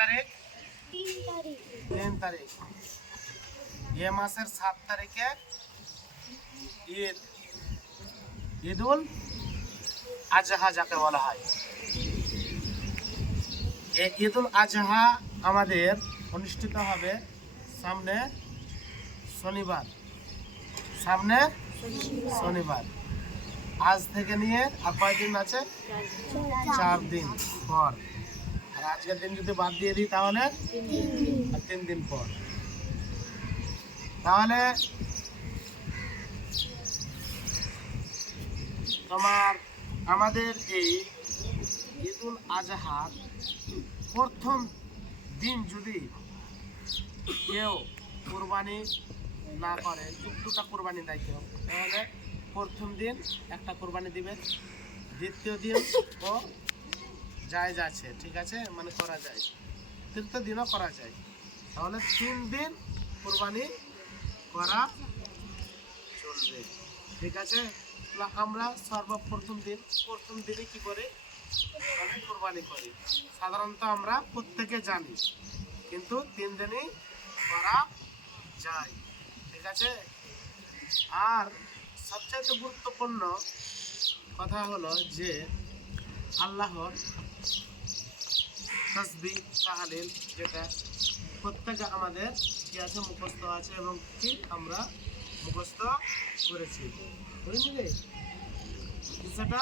তারিখ? 3 তারিখ। এ মাসের 7 তারিখে ঈদ, ঈদুল আজহা যাকে বলা হয়। এই ঈদুল আজহা আমাদের অনুষ্ঠিত হবে সামনে শনিবার। আজ থেকে নিয়ে আর কয়দিন আছে? 4 দিন পর। আর আজকের দিন যদি বাদ দিয়ে দিই তাহলে 3 দিন পর। তাহলে আমাদের এই ঈদুল আজহার প্রথম দিন যদি কেউ কোরবানি না করে, দুটা কোরবানি দেয় কেউ, তাহলে প্রথম দিন একটা কোরবানি দিবে, দ্বিতীয় দিন ও জায়েজ আছে, ঠিক আছে, মানে করা যায়, তৃতীয় দিনও করা যায়। তাহলে 3 দিন কোরবানি করা চলবে, ঠিক আছে। আমরা সর্বপ্রথম দিনে কি করি? কোরবানি করি। সাধারণত আমরা প্রত্যেকে জানি, কিন্তু 3 দিনই করা যায়, ঠিক আছে। আর সবচাইতে গুরুত্বপূর্ণ কথা হলো যে আল্লাহর তাসবিহ তাহলিল, যেটা প্রত্যেকে আমাদের কি আছে, মুখস্থ আছে, এবং কি আমরা মুখস্থ করেছি। বুঝলি সেটা?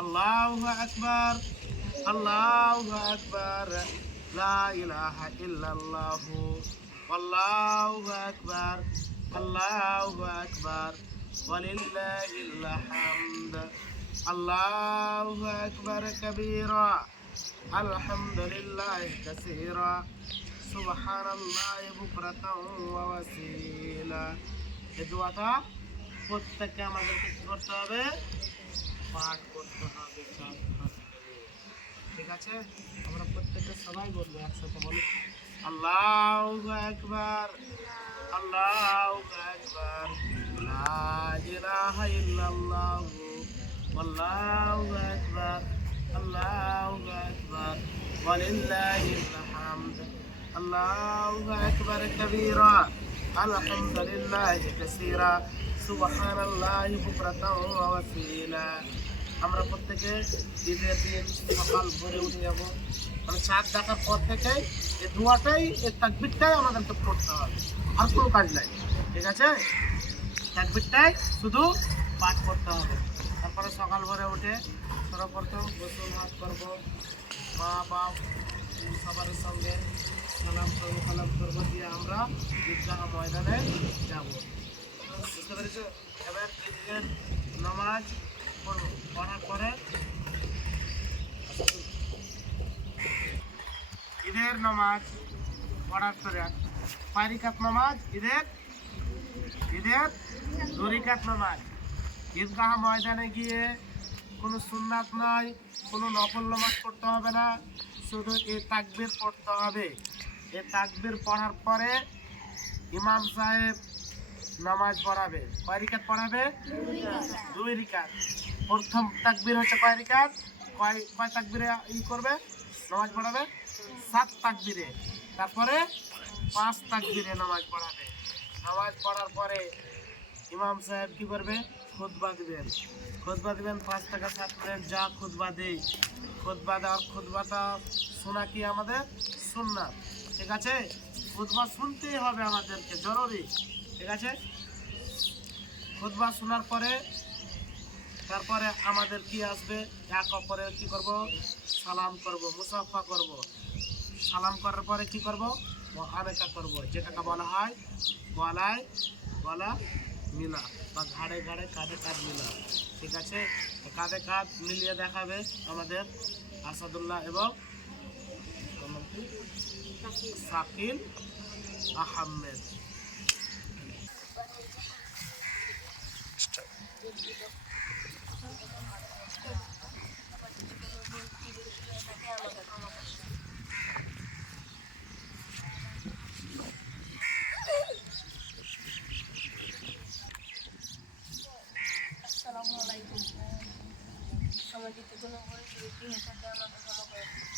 আল্লাহু আকবার, আল্লাহু আকবার, লা ইলাহা ইল্লাল্লাহু, আল্লাহু আকবার, আল্লাহু আকবার, ওয়ালিল্লাহিল হামদ, আল্লাহু আকবার কাবীরা, আলহামদুলিল্লাহি কাসীরা, সুবহানাল্লাহি বুকরাতাও ওয়া ওয়াসীলা। এই দোয়াটা প্রত্যেককে আমাদেরকে কি করতে হবে? পাঠ করতে হবে, ঠিক আছে। আমরা প্রত্যেককে সবাই বলবো একসাথে, বলি আল্লাহু আকবার, আল্লাহু আকবার, লা ইলাহা ইল্লাল্লাহু, আল্লাহু আকবার, আল্লাহু আকবার, ওয়ালিল্লাহিল হামদ, আল্লাহু আকবার কাবীরা, আলহামদুলিল্লাহি কাসীরা, সুবহানাল্লাহি বুকরাতাও ওয়া ওয়াসীলা। আমরা প্রত্যেকে ঈদের দিন সকাল ভোরে উঠে যাব, মানে চাঁদ দেখার পর থেকে এই দোয়াটাই, এই তাকবীরটাই আমাদেরকে পড়তে হবে, আর কোনো কাজ নাই, ঠিক আছে। তাকবীরটাই শুধু পাঠ করতে হবে। তারপরে সকাল ভোরে উঠে সর্বপ্রথম গোসল হাত করবো, মা বাপ সবার সঙ্গে সালাম করবো, দিয়ে আমরা ঈদগাহ ময়দানে যাব, বুঝতে পেরেছ? এবার ঈদের নামাজ পড়বো, পড়ার পরে ঈদের নামাজ পড়ার পরে পারিকাত নামাজ, ঈদের 2 রাকাত নামাজ। ঈদগাহ ময়দানে গিয়ে কোনো সুন্নাত নাই, কোনো নফল নামাজ পড়তে হবে না, শুধু এই তাকবীর পড়তে হবে। এই তাকবীর পড়ার পরে ইমাম সাহেব নামাজ পড়াবে। কয় রাকাত পড়াবে? 2 রাকাত। প্রথম তাকবীর হচ্ছে কয় রাকাত? কয় তাকবীরে করবে নামাজ পড়াবে? 7 তাকবীরে। তারপরে 5 তাকবীরে নামাজ পড়াবে। নামাজ পড়ার পরে ইমাম সাহেব কি করবে? খুতবা দিবেন। 5 থেকে 7 মিনিট যা খুতবা দেয়, খুতবা দেওয়ার, খুতবাটা শোনা কি আমাদের সুন্নাত, ঠিক আছে। খুতবা শুনতেই হবে আমাদেরকে, জরুরি, ঠিক আছে। খুতবা শোনার পরে তারপরে আমাদের কি আসবে? এক অপরের কি করব? সালাম করব, মুসাফা করব। সালাম করার পরে কি করব? আনেকা করব, যেটাকে বলা হয় গলায় গলা মিলা, বা ঘাড়ে ঘাড়ে কাঁধে কাঁধ মিলা, ঠিক আছে। কাঁধে কাঁধ মিলিয়ে দেখাবে আমাদের আসাদুল্লাহ এবং শাকিল আহমেদ। আসসালামু আলাইকুম। সমাজিত করেছি, তুই এটাকে আমাকে ক্ষমা করে দিস।